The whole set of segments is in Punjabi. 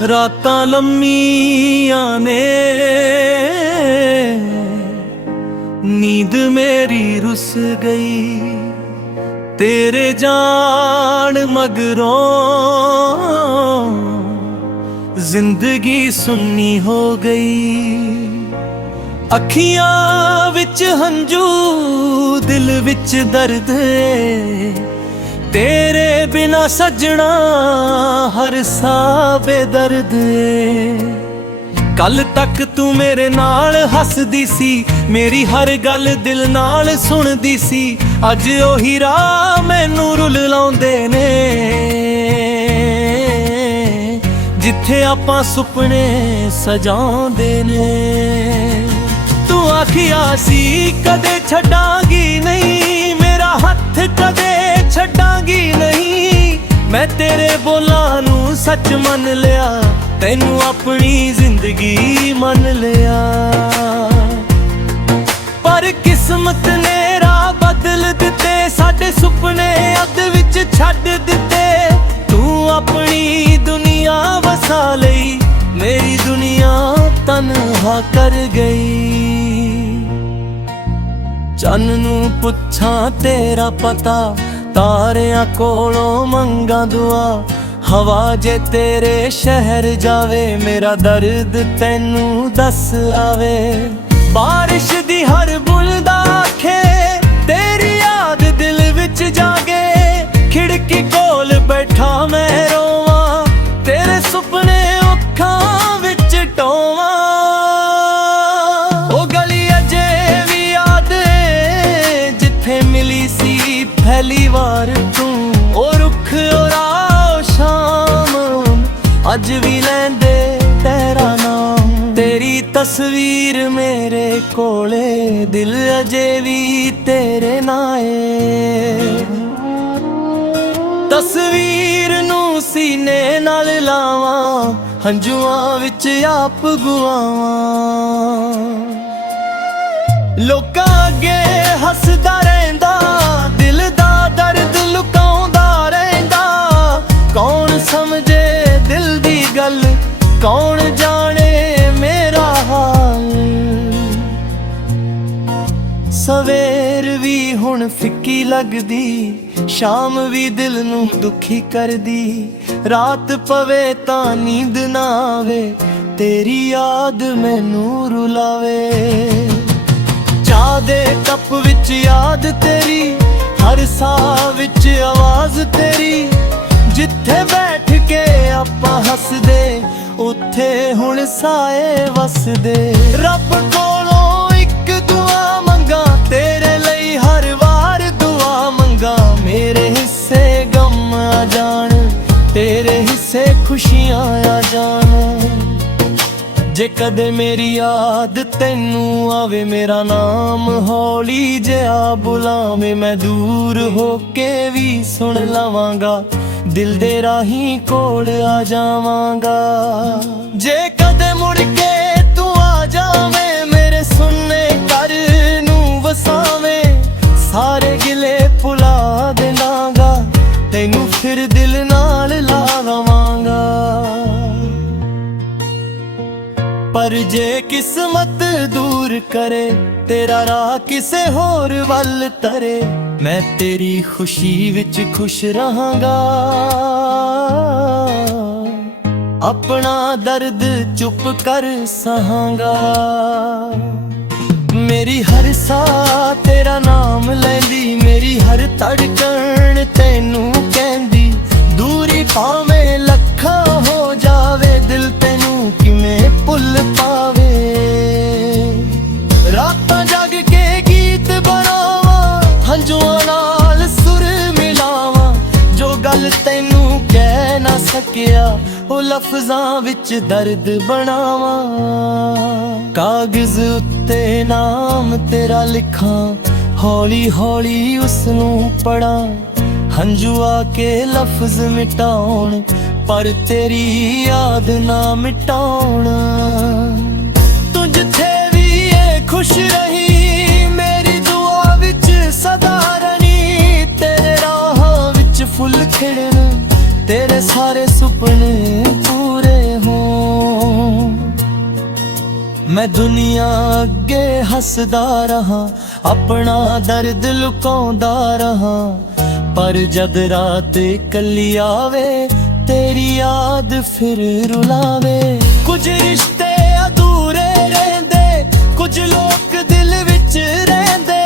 ਰਾਤਾਂ ਲੰਮੀਆਂ ਨੇ, ਨੀਂਦ ਮੇਰੀ ਰੁੱਸ ਗਈ ਤੇਰੇ ਜਾਣ ਮਗਰੋਂ। ਜ਼ਿੰਦਗੀ ਸੁੰਨੀ ਹੋ ਗਈ, ਅੱਖੀਆਂ ਵਿੱਚ ਹੰਝੂ, ਦਿਲ ਵਿੱਚ ਦਰਦ ਏ। ਤੇਰੇ ਬਿਨਾ ਸੱਜਣਾ ਹਰ ਸਾਹ ਬੇਦਰਦ ਏ। ਕੱਲ ਤੱਕ ਤੂੰ ਮੇਰੇ ਨਾਲ ਹੱਸਦੀ ਸੀ, ਮੇਰੀ ਹਰ ਗੱਲ ਦਿਲ ਨਾਲ ਸੁਣਦੀ ਸੀ। ਅੱਜ ਉਹੀ ਰਾਹ ਮੈਨੂੰ ਰੁੱਲ ਲਾਉਂਦੇ ਨੇ, ਜਿੱਥੇ ਆਪਾਂ ਸੁਪਨੇ ਸਜਾਉਂਦੇ ਨੇ। ਤੂੰ ਆਖਿਆ ਸੀ ਕਦੇ ਛੱਡਾਂਗੀ ਨਹੀਂ, ਮੇਰਾ ਹੱਥ ਕਦੇ ਛੱਡਾਂਗੀ ਨਹੀਂ। ਮੈਂ ਤੇਰੇ ਬੋਲਾਂ ਨੂੰ ਸੱਚ ਮੰਨ ਲਿਆ, ਤੈਨੂੰ ਆਪਣੀ ਜ਼ਿੰਦਗੀ ਮੰਨ ਲਿਆ। ਪਰ ਕਿਸਮਤ ਨੇ ਰਾਹ ਬਦਲ ਦਿੱਤੇ, ਸਾਡੇ ਸੁਪਨੇ ਅੱਧ ਵਿੱਚ ਛੱਡ ਦਿੱਤੇ। ਤੂੰ ਆਪਣੀ ਦੁਨੀਆ ਵਸਾ ਲਈ, ਮੇਰੀ ਦੁਨੀਆ ਤਨਹਾ ਕਰ ਗਈ। ਚੰਨ ਨੂੰ ਪੁੱਛਾਂ ਤੇਰਾ ਪਤਾ, ਤਾਰਿਆਂ ਕੋਲੋਂ ਮੰਗਾਂ ਦੁਆ। ਹਵਾ ਜੇ ਤੇਰੇ ਸ਼ਹਿਰ ਜਾਵੇ, ਮੇਰਾ ਦਰਦ ਤੈਨੂੰ ਦੱਸ ਆਵੇ। ਬਾਰਿਸ਼ ਦੀ ਹਰ ਬੂੰਦ ਆਖੇ, ਤੇਰੀ ਯਾਦ ਦਿਲ ਵਿੱਚ ਜਾਗੇ। ਖਿੜਕੀ ਕੋਲ ਬੈਠਾ ਮੈਂ ਰੋਵਾਂ, ਤੇਰੇ ਸੁਪਨੇ ਅੱਖਾਂ ਵਿੱਚ ਟੋਵਾਂ। ਉਹ ਗਲੀ ਅਜੇ ਵੀ ਯਾਦ ਏ, ਜਿੱਥੇ ਮਿਲੀ ਸੀ ਪਹਿਲੀ ਵਾਰ ਤੂੰ। ਉਹ ਰੁੱਖ ਉਹ ਸ਼ਾਮ, ਅੱਜ ਵੀ ਲੈਂਦੇ ਤੇਰਾ ਨਾਮ। ਤੇਰੀ ਤਸਵੀਰ ਮੇਰੇ ਕੋਲੇ, ਦਿਲ ਅਜੇ ਵੀ ਤੇਰੇ ਨਾਲ ਏ। ਤਸਵੀਰ ਨੂੰ ਸੀਨੇ ਨਾਲ ਲਾਵਾਂ, ਹੰਝੂਆਂ ਵਿੱਚ ਆਪ ਗੁਆਵਾਂ। ਲੋਕਾਂ ਅੱਗੇ ਹੱਸਦਾ ਰਹਿੰਦਾ, ਦਿਲ ਦਾ ਦਰਦ ਲੁਕਾਉਂਦਾ ਰਹਿੰਦਾ। ਕੌਣ ਸਮਝੇ ਦਿਲ ਦੀ ਗੱਲ, ਕੌਣ ਜਾਣੇ ਮੇਰਾ ਹਾਲ। ਸਵੇਰ ਵੀ ਹੁਣ ਫਿੱਕੀ ਲੱਗਦੀ, ਸ਼ਾਮ ਵੀ ਦਿਲ ਨੂੰ ਦੁਖੀ ਕਰਦੀ। ਰਾਤ ਪਵੇ ਤਾਂ ਨੀਂਦ ਨਾ ਆਵੇ, ਤੇਰੀ ਯਾਦ ਮੈਨੂੰ ਰੁਲਾਵੇ। ਚਾਹ ਦੇ ਕੱਪ ਵਿੱਚ ਯਾਦ ਤੇਰੀ, ਹਰ ਸਾਹ ਵਿੱਚ ਆਵਾਜ਼ ਤੇਰੀ। ਜਿੱਥੇ ਬੈਠ ਕੇ ਆਪਾਂ ਹੱਸਦੇ, ਉੱਥੇ ਹੁਣ ਸਾਏ ਵਸਦੇ। ਰੱਬ ਕੋਲੋਂ ਇੱਕ ਦੁਆ ਮੰਗਾ, ਤੇਰੇ ਲਈ ਹਰ ਵਾਰ ਦੁਆ ਮੰਗਾ। ਮੇਰੇ ਹਿੱਸੇ ਗਮ ਆ ਜਾਣ, ਤੇਰੇ ਹਿੱਸੇ ਖੁਸ਼ੀਆਂ ਆ ਜਾਣ। ਜੇ ਕਦੇ ਮੇਰੀ ਯਾਦ ਤੈਨੂੰ ਆਵੇ, ਮੇਰਾ ਨਾਮ ਹੌਲੀ ਜਿਹਾ ਬੁਲਾਵੇਂ। ਮੈਂ ਦੂਰ ਹੋ ਕੇ ਵੀ ਸੁਣ ਲਵਾਂਗਾ, ਦਿਲ ਦੇ ਰਾਹੀਂ ਕੋਲ ਆ ਜਾਵਾਂਗਾ। ਜੇ ਕਦੇ ਮੁੜ ਕੇ ਤੂੰ ਆ ਜਾਵੇਂ, ਮੇਰੇ ਸੁਣਨੇ ਘਰ ਨੂੰ ਵਸਾਵੇਂ। ਸਾਰੇ ਗਿਲੇ ਭੁਲਾ ਦੇਵਾਂਗਾ, ਤੈਨੂੰ ਫਿਰ ਦਿਲ ਨਾਲ ਲਾਵਾਂਗਾ। ਪਰ ਜੇ ਕਿਸਮਤ ਦੂਰ ਕਰੇ, ਤੇਰਾ ਰਾਹ ਕਿਸੇ ਹੋਰ ਵੱਲ ਤਰੇ। ਮੈਂ ਤੇਰੀ ਖੁਸ਼ੀ ਵਿੱਚ ਖੁਸ਼ ਰਹਾਂਗਾ, ਆਪਣਾ ਦਰਦ ਚੁੱਪ ਕਰ ਸਹਾਂਗਾ। ਮੇਰੀ ਹਰ ਸਾਹ ਤੇਰਾ ਨਾਮ ਲੈਂਦੀ, ਮੇਰੀ ਹਰ ਧੜਕਣ ਤੈਨੂੰ ਕਹਿੰਦੀ। ਦੂਰੀ ਭਾਵੇਂ ਲੱਖਾਂ ਹੋ ਜਾਵੇ, ਦਿਲ ਤੈਨੂੰ ਕਿਵੇਂ ਭੁੱਲ ਪਾਵੇ। ਰਾਤਾਂ ਜਗ ਕੇ ਗੀਤ ਬਣਾਵਾਂ, ਹੰਝੂਆਂ ਨਾਲ ਸੁਰ ਮਿਲਾਵਾਂ। ਜੋ ਗੱਲ ਤੈਨੂੰ ਕਹਿ ਨਾ ਸਕਿਆ, ਉਹ ਲਫ਼ਜ਼ਾਂ ਵਿੱਚ ਦਰਦ ਬਣਾਵਾਂ। ਕਾਗਜ਼ ਉੱਤੇ ਨਾਮ ਤੇਰਾ ਲਿਖਾਂ, ਹੌਲੀ ਹੌਲੀ ਉਸਨੂੰ ਪੜਾਂ। ਹੰਝੂ ਆ ਕੇ ਲਫ਼ਜ਼ ਮਿਟਾਉਣ, ਪਰ ਤੇਰੀ ਯਾਦ ਨਾ ਮਿਟਾਉਣ। ਤੂੰ ਜਿੱਥੇ ਵੀ ਏ ਖੁਸ਼ ਰਹੀ, ਮੇਰੀ ਦੁਆ ਵਿੱਚ ਸਦਾ ਰਣੀ। ਤੇਰੇ ਰਾਹਾਂ ਵਿੱਚ ਫੁੱਲ ਖਿੜਨ, ਤੇਰੇ ਸਾਰੇ ਸੁਪਨੇ ਪੂਰੇ ਹੋਣ। मैं दुनिया अगे हसदा रहा, अपना दर्द लुकाउंदा रहा, पर जद रात कली आवे तेरी याद फिर रुलावे। कुछ रिश्ते अधूरे रहंदे, कुछ लोग दिल विच रहंदे,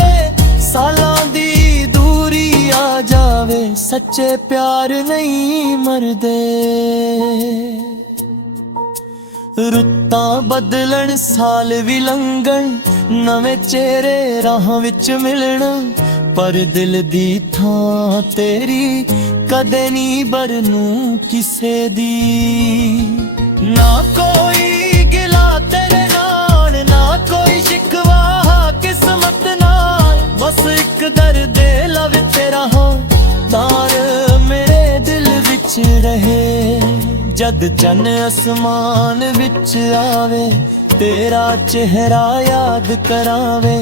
सालां दी दूरी आ जावे, सच्चे प्यार नहीं मरदे। रुत्तां बदलण साल भी लंघण, नवें चेहरे राह विच मिलण, पर दिल दी थां तेरी कदे नी बरनू किसे दी। ना कोई गिला तेरे नाल, ना कोई शिकवा किस्मत नाल, बस एक दर्द लव तेरा तार मेरे दिल विच रहे। जद चन आसमान विच आवे, तेरा चेहरा याद करावे,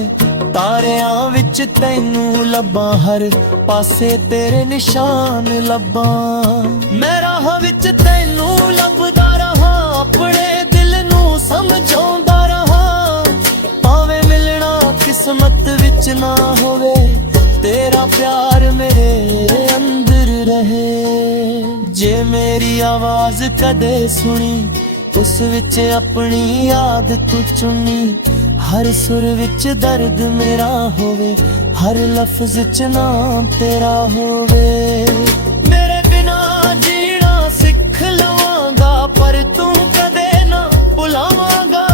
तारियां विच तैनू लब्बां, हर पासे तेरे निशान लब्बां। मैं राह विच तैनू लभदा रहा, अपने दिल नू समझाउंदा रहा, भावें मिलना किस्मत विच ना होवे, तेरा प्यार मेरे अंदर रहे। जे मेरी आवाज कदे सुनी, उस विच अपनी याद तू चुनी, हर सुर विच दर्द मेरा होवे, हर लफ्ज च नाम तेरा होवे। मेरे बिना जीना सिख लवांगा, पर तू कदे ना भुलावांगा,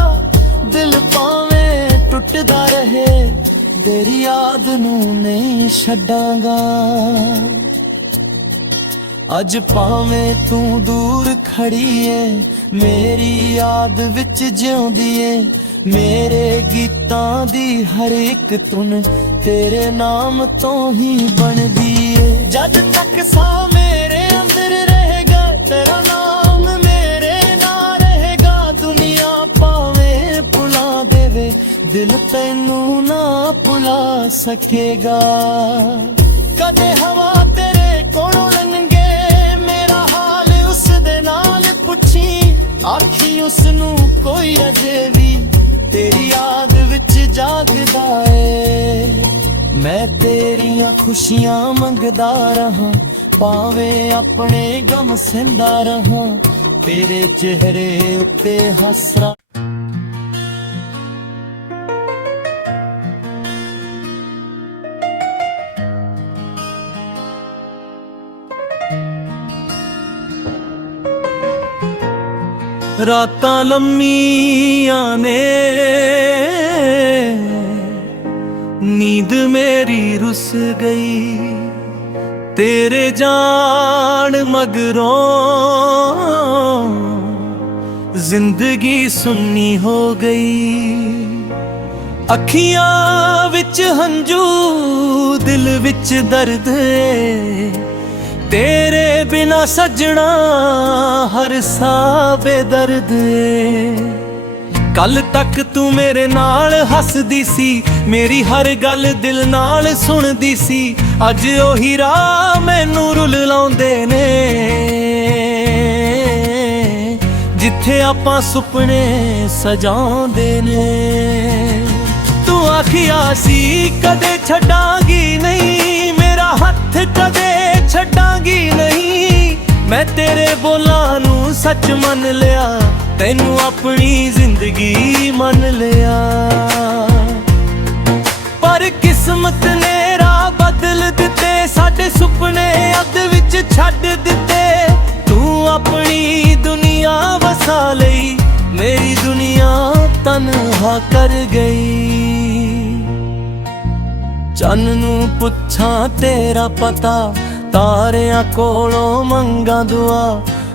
दिल भावें टुटदा रहे, तेरी याद नू नहीं छड्डांगा। अज भावें तू दूर खड़ी है, मेरी याद विच जिउंदी है, मेरे गीतां दी हर एक धुन तेरे नाम तो ही बनदी है। जद तक सा मेरे अंदर रहेगा, तेरा नाम मेरे ना रहेगा, दुनिया भावें भुला देवे, दिल तैनू ना भुला सकेगा। कदे हवा तेरे कोलों लंघे, मेरा हाल उस दे नाल पुछी, आखी उसनू कोई अजे भी तेरी याद विच जागदा है। मैं तेरियां खुशियां मंगदा रहा, भावें अपने गम सहंदा रहा, तेरे चेहरे उत्ते हसरा। रातां लम्मियां ने, नींद मेरी रुस गई, तेरे जान मगरों जिंदगी सुन्नी हो गई। अखियां विच हंजू, दिल विच दर्द, तेरे बिना सजना हर सा बेदर्द। कल तक तू मेरे नाल हसदी सी, मेरी हर गल दिल नाल सुनदी सी, अज ओही राह मैनू रुल लाउंदे ने, जिथे आपां सुपने सजाउंदे ने। तू आखिया सी कदे छड्डांगी नहीं, मेरा हत्थ कदे छड्डांगी नहीं, मैं तेरे बोलां नू सच मन लिया, तैनू अपनी जिंदगी मन लिया। पर किस्मत ने राह बदल दिते, साडे सुपने अध विच छड्ड दिते, तू अपनी दुनिया वसा लई, मेरी दुनिया तन्हा कर गई। चन्न नू पुछां तेरा पता, तारियां कोलों मंगा दुआ,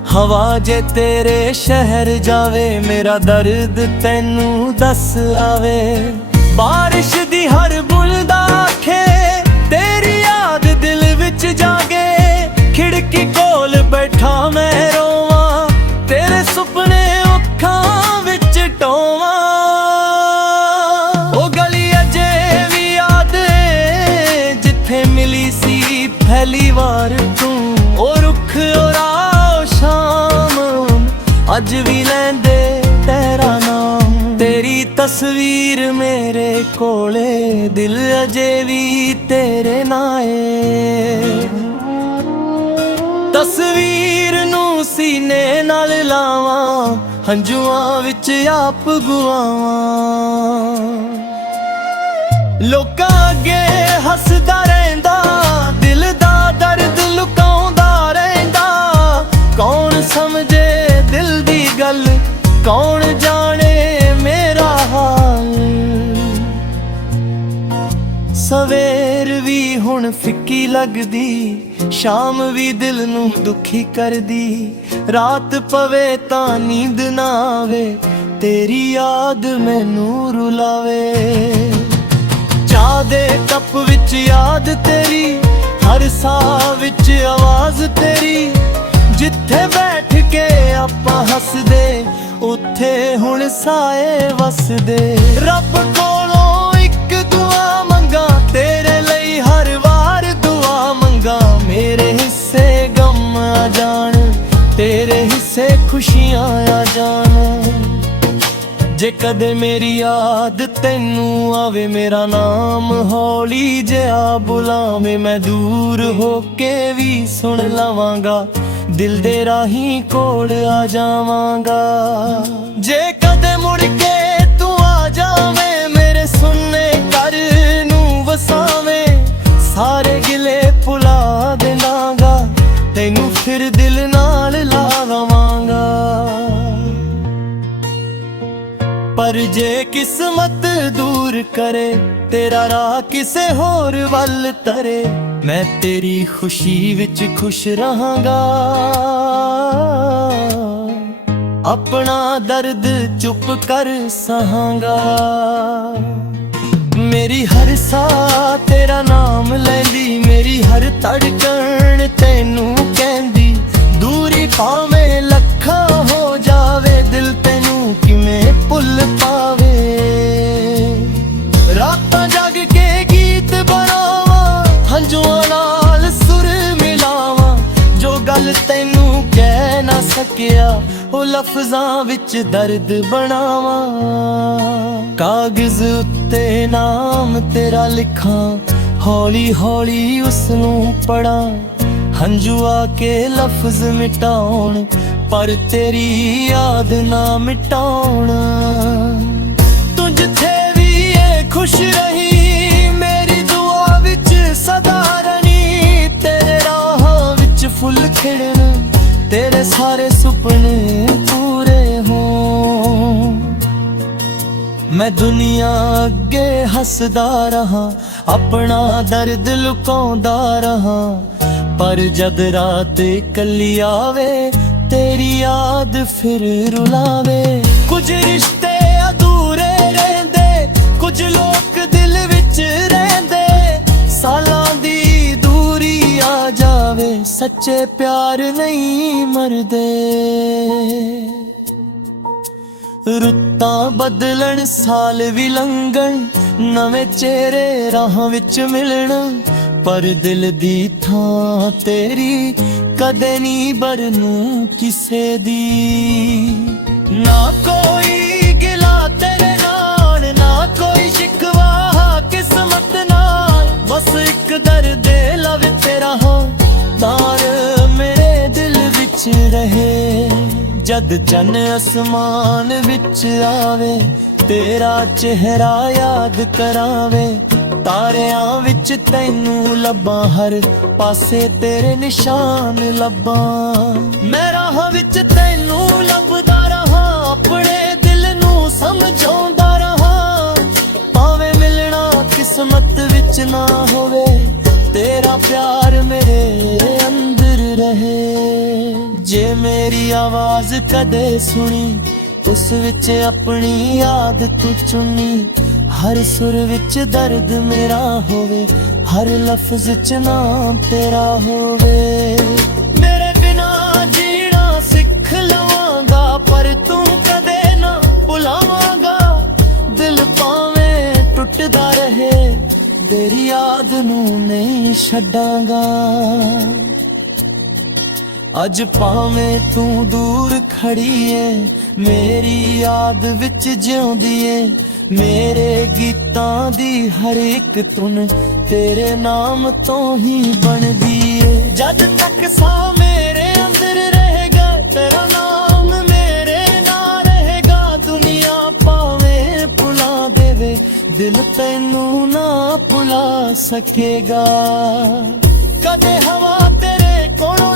हवा जे तेरे शहर जावे, मेरा दर्द तैनू दस आवे। बारिश दी हर बूंद आखे, तेरी याद दिल विच जागे, खिड़की कोल बैठा मैं रोवां, तेरे सुपने अखां विच टोवां। ओ गली अजे भी याद है, जिथे मिली सी पहली बार तू, ओ रुख और शाम अज भी लैंदे तेरा नाम, तेरी ਤਸਵੀਰ ਮੇਰੇ ਕੋਲੇ ਦਿਲ ਅਜੇ ਵੀ ਤੇਰੇ ਨਾਏ। ਤਸਵੀਰ ਨੂੰ ਸੀਨੇ ਨਾਲ ਲਾਵਾਂ, ਹੰਝੂਆਂ ਵਿੱਚ ਆਪ ਗੁਆਵਾਂ। ਲੋਕਾਂ ਅੱਗੇ ਹੱਸਦਾ ਰਹਿੰਦਾ, ਦਿਲ ਦਾ ਦਰਦ ਲੁਕਾਉਂਦਾ ਰਹਿੰਦਾ। ਕੌਣ ਸਮਝੇ ਦਿਲ ਦੀ ਗੱਲ, ਕੌਣ ਜਾਣੇ ਮੇਰਾ ਹਾਲ। ਸਵੇਰ ਵੀ ਹੁਣ ਫਿੱਕੀ ਲੱਗਦੀ, ਸ਼ਾਮ ਵੀ ਦਿਲ ਨੂੰ ਦੁਖੀ ਕਰਦੀ। ਰਾਤ ਪਵੇ ਤਾਂ ਨੀਂਦ ਨਾ ਆਵੇ, ਤੇਰੀ ਯਾਦ ਮੈਨੂੰ ਰੁਲਾਵੇ। ਚਾਹ ਦੇ ਕੱਪ ਵਿੱਚ ਯਾਦ ਤੇਰੀ, ਹਰ ਸਾਹ ਵਿੱਚ ਆਵਾਜ਼ ਤੇਰੀ। ਜਿੱਥੇ ਬੈਠ ਕੇ ਆਪਾਂ ਹੱਸਦੇ, ਉੱਥੇ ਹੁਣ ਸਾਏ ਵਸਦੇ। ਰੱਬ ਕੋਲੋਂ ਇੱਕ ਦੁਆ ਮੰਗਾ, ਤੇਰੇ ਲਈ ਹਰ ਵਾਰ ਦੁਆ ਮੰਗਾ। ਮੇਰੇ ਹਿੱਸੇ ਗਮ ਆ ਜਾਣ, ਤੇਰੇ ਹਿੱਸੇ ਖੁਸ਼ੀਆਂ ਆ ਜਾਣ। ਜੇ ਕਦੇ ਮੇਰੀ ਯਾਦ ਤੈਨੂੰ ਆਵੇ, ਮੇਰਾ ਨਾਮ ਹੌਲੀ ਜਿਹਾ ਬੁਲਾਵੇਂ। ਮੈਂ ਦੂਰ ਹੋ ਕੇ ਵੀ ਸੁਣ ਲਵਾਂਗਾ, ਦਿਲ ਦੇ ਰਾਹੀਂ ਕੋਲ ਆ ਜਾਵਾਂਗਾ। ਜੇ ਕਦੇ ਮੁੜ ਕੇ ਤੂੰ ਆ ਜਾਵੇਂ, ਮੇਰੇ ਸੁਣਨੇ ਘਰ ਨੂੰ ਵਸਾਵੇਂ। ਸਾਰੇ ਗਿਲੇ ਭੁਲਾ ਦੇਵਾਂਗਾ, ਤੈਨੂੰ ਫਿਰ ਦਿਲ ਨਾਲ ਲਾਵਾਂਗਾ। ਪਰ ਜੇ ਕਿਸਮਤ ਦੂਰ ਕਰੇ, ਤੇਰਾ ਰਾਹ ਕਿਸੇ ਹੋਰ ਵੱਲ ਤਰੇ। ਮੈਂ ਤੇਰੀ ਖੁਸ਼ੀ ਵਿੱਚ ਖੁਸ਼ ਰਹਾਂਗਾ, ਆਪਣਾ ਦਰਦ ਚੁੱਪ ਕਰ ਸਹਾਂਗਾ। ਮੇਰੀ ਹਰ ਸਾਹ ਤੇਰਾ ਨਾਮ ਲੈਂਦੀ, ਮੇਰੀ ਹਰ ਧੜਕਣ ਤੈਨੂੰ ਕਹਿੰਦੀ। ਦੂਰੀ ਭਾਵੇਂ ਲੱਖਾਂ ਹੋ ਜਾਵੇ, ਦਿਲ ਤੈਨੂੰ ਕਿਵੇਂ ਭੁੱਲ ਪਾਵੇ। ਰਾਤਾਂ ਜਗ ਕੇ ਗੀਤ ਬਣਾਵਾਂ, ਹੰਝੂਆਂ ਨਾਲ ਸੁਰ ਮਿਲਾਵਾਂ। ਜੋ ਗੱਲ ਤੈਨੂੰ ਕਹਿ ਨਾ ਸਕਿਆ, ਉਹ ਲਫ਼ਜ਼ਾਂ ਵਿੱਚ ਦਰਦ ਬਣਾਵਾਂ। ਕਾਗਜ਼ ਉੱਤੇ ਨਾਮ ਤੇਰਾ ਲਿਖਾਂ, ਹੌਲੀ ਹੌਲੀ ਉਸਨੂੰ ਪੜਾਂ। ਹੰਝੂ ਆ ਕੇ ਲਫ਼ਜ਼ ਮਿਟਾਉਣ, ਪਰ ਤੇਰੀ ਯਾਦ ਨਾ ਮਿਟਾਉਣ। ਤੂੰ ਜਿੱਥੇ ਵੀ ਏ ਖੁਸ਼ ਰਹੀ, ਮੇਰੀ ਦੁਆ ਵਿੱਚ ਸਦਾ ਰਣੀ। ਤੇਰੇ ਰਾਹਾਂ ਵਿੱਚ ਫੁੱਲ ਖਿੜਨ, ਤੇਰੇ ਸਾਰੇ ਸੁਪਨੇ ਪੂਰੇ ਹੋਣ। ਮੈਂ ਦੁਨੀਆ ਅੱਗੇ ਹੱਸਦਾ ਰਹਾ, ਆਪਣਾ ਦਰਦ ਲੁਕਾਉਂਦਾ ਰਹਾ। ਪਰ ਜਦ ਰਾਤ ਇਕੱਲੀ ਆਵੇ, ਤੇਰੀ ਯਾਦ ਫਿਰ ਰੁਲਾਵੇ। ਕੁਝ ਰਿਸ਼ਤੇ ਅਧੂਰੇ ਰਹਿੰਦੇ, ਕੁਝ ਲੋਕ ਦਿਲ ਵਿੱਚ ਰਹਿੰਦੇ। ਸਾਲਾਂ ਦੀ ਦੂਰੀ ਆ ਜਾਵੇ, ਸੱਚੇ ਪਿਆਰ ਨਹੀਂ ਮਰਦੇ। ਰੁੱਤਾਂ ਬਦਲਣ, ਸਾਲ ਵੀ ਲੰਘਣ, ਨਵੇਂ ਚਿਹਰੇ ਰਾਹਾਂ ਵਿੱਚ ਮਿਲਣ। ਪਰ ਦਿਲ ਦੀ ਥਾਂ ਤੇਰੀ ਕਦੇ ਨਹੀਂ ਬਰਨੂ ਕਿਸੇ ਦੀ। ਨਾ ਕੋਈ ਗਿਲਾ ਤੇਰੇ ਨਾਲ, ਨਾ ਕੋਈ ਸ਼ਿਕਵਾ ਕਿਸਮਤ ਨਾਲ। ਬਸ ਇੱਕ ਦਰਦ ਲਵ ਤੇਰਾ ਤਾਰ ਮੇਰੇ ਦਿਲ ਵਿੱਚ ਰਹੇ। ਜਦ ਚੰਨ ਅਸਮਾਨ ਵਿੱਚ ਆਵੇ, ਤੇਰਾ ਚਿਹਰਾ ਯਾਦ ਕਰਾਵੇ। ਤਾਰਿਆਂ ਵਿੱਚ ਤੈਨੂੰ ਲੱਭਾਂ, ਹਰ ਪਾਸੇ ਤੇਰੇ ਨਿਸ਼ਾਨ ਲੱਭਾਂ। ਮੈਂ ਰਾਹ ਵਿੱਚ ਤੈਨੂੰ ਲੱਭਦਾ ਰਹਾ, ਆਪਣੇ ਦਿਲ ਨੂੰ ਸਮਝਾਉਂਦਾ ਰਹਾ। ਭਾਵੇਂ ਮਿਲਣਾ ਕਿਸਮਤ ਵਿੱਚ ਨਾ ਹੋਵੇ, ਤੇਰਾ ਪਿਆਰ ਮੇਰੇ ਅੰਦਰ ਰਹੇ। ਜੇ ਮੇਰੀ ਆਵਾਜ਼ ਕਦੇ ਸੁਣੀ, ਉਸ ਵਿੱਚ ਆਪਣੀ ਯਾਦ ਤੂੰ ਚੁਣੀ। ਹਰ ਸੁਰ ਵਿੱਚ ਦਰਦ ਮੇਰਾ ਹੋਵੇ, ਹਰ ਲਫ਼ਜ਼ 'ਚ ਨਾਮ ਤੇਰਾ ਹੋਵੇ। ਮੇਰੇ ਬਿਨਾਂ ਜੀਣਾ ਸਿੱਖ ਲਵਾਂਗਾ, ਪਰ ਤੂੰ ਕਦੇ ਨਾ ਭੁਲਾਵਾਂਗਾ। ਦਿਲ ਭਾਵੇਂ ਟੁੱਟਦਾ ਰਹੇ, ਤੇਰੀ ਯਾਦ ਨੂੰ ਨਹੀਂ ਛੱਡਾਂਗਾ। ਅੱਜ ਭਾਵੇਂ ਤੂੰ ਦੂਰ ਖੜੀ ਏ, ਮੇਰੀ ਯਾਦ ਵਿੱਚ ਜਿਉਂਦੀ ਏ। ਮੇਰੇ ਗੀਤਾਂ ਦੀ ਹਰ ਇੱਕ ਧੁਨ ਤੇਰੇ ਨਾਮ ਤੋਂ ਹੀ ਬਣਦੀ ਏ। ਜਦ ਤੱਕ ਸਾਹ ਮੇਰੇ ਅੰਦਰ ਰਹੇਗਾ ਤੇਰਾ ਨਾਮ ਮੇਰੇ ਨਾਲ ਰਹੇਗਾ। ਦੁਨੀਆ ਭਾਵੇਂ ਭੁਲਾ ਦੇਵੇ ਦਿਲ ਤੈਨੂੰ ਨਾ ਭੁਲਾ ਸਕੇਗਾ। ਕਦੇ ਹਵਾ ਤੇਰੇ ਕੋਲੋਂ